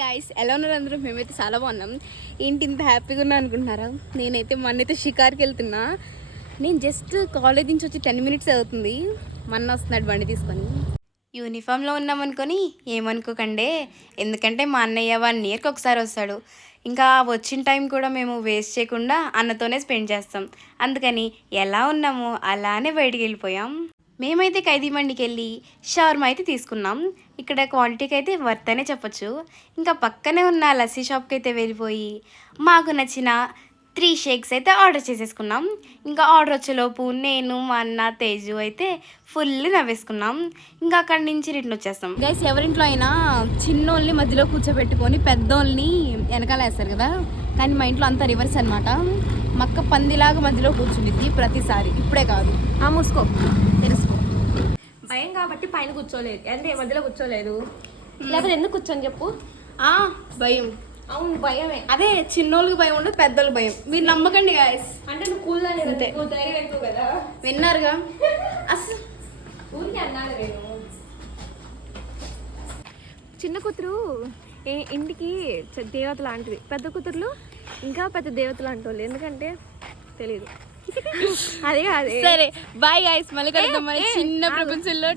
Guys ఎలా ఉన్నారు అందరూ? మేమైతే చాలా బాగున్నాం. ఏంటి ఇంత హ్యాపీగా ఉన్నా అనుకుంటున్నారా? నేనైతే మొన్నైతే షికార్కి వెళ్తున్నా. నేను జస్ట్ కాలేజ్ నుంచి వచ్చి 10 minutes అవుతుంది. మొన్న వస్తున్నాడు బండి తీసుకొని. యూనిఫామ్లో ఉన్నామనుకొని ఏమనుకోకండి, ఎందుకంటే మా అన్నయ్య 1 yearకి ఒకసారి వస్తాడు. ఇంకా వచ్చిన టైం కూడా మేము వేస్ట్ చేయకుండా అన్నతోనే స్పెండ్ చేస్తాం. అందుకని ఎలా ఉన్నామో అలానే బయటికి వెళ్ళిపోయాం. మేమైతే ఖైదీ మండికి వెళ్ళి షవర్మా అయితే తీసుకున్నాం. ఇక్కడ క్వాంటిటీకి అయితే వర్త్ అనే చెప్పచ్చు. ఇంకా పక్కనే ఉన్న లస్సీ షాప్కి అయితే వెళ్ళిపోయి మాకు నచ్చిన 3 shakes అయితే ఆర్డర్ చేసేసుకున్నాం. ఇంకా ఆర్డర్ వచ్చేలోపు నేను మా అన్న తేజు అయితే ఫుల్ నవ్వేసుకున్నాం. ఇంకా అక్కడి నుంచి రిటర్న్ వచ్చేస్తాం. గైస్ ఎవరింట్లో అయినా చిన్నోళ్ళని మధ్యలో కూర్చోబెట్టుకొని పెద్దోళ్ళని వెనకాల వేస్తారు కదా, కానీ మా ఇంట్లో అంతా రివర్స్ అనమాట. మక్క పందిలాగా మధ్యలో కూర్చుండిద్ది ప్రతిసారి. ఇప్పుడే కాదు, మూసుకో తెలుసుకో. భయం కాబట్టి పైన కూర్చోలేదు, అంటే మధ్యలో కూర్చోలేదు. లేకపోతే ఎందుకు కూర్చొని చెప్పు. భయం. అవును భయమే. అదే చిన్నోళ్ళకి భయం ఉండదు, పెద్దోళ్ళకి భయం. మీరు నమ్మకండి గాయస్. అంటే నువ్వు కూల్ అనేది ధైర్యం ఎక్కువ కదా. విన్నారుగా అసలు ఊరికి అన్నాను నేను. చిన్న కూతురు ఇంటికి దేవత లాంటిది, పెద్ద కూతురులు ఇంకా పెద్ద దేవత లాంటి వాళ్ళు. ఎందుకంటే తెలీదు. అదే సరే బాయ్ గాయస్, మళ్ళీ కలుద్దాం మన చిన్న ప్రపంచంలో.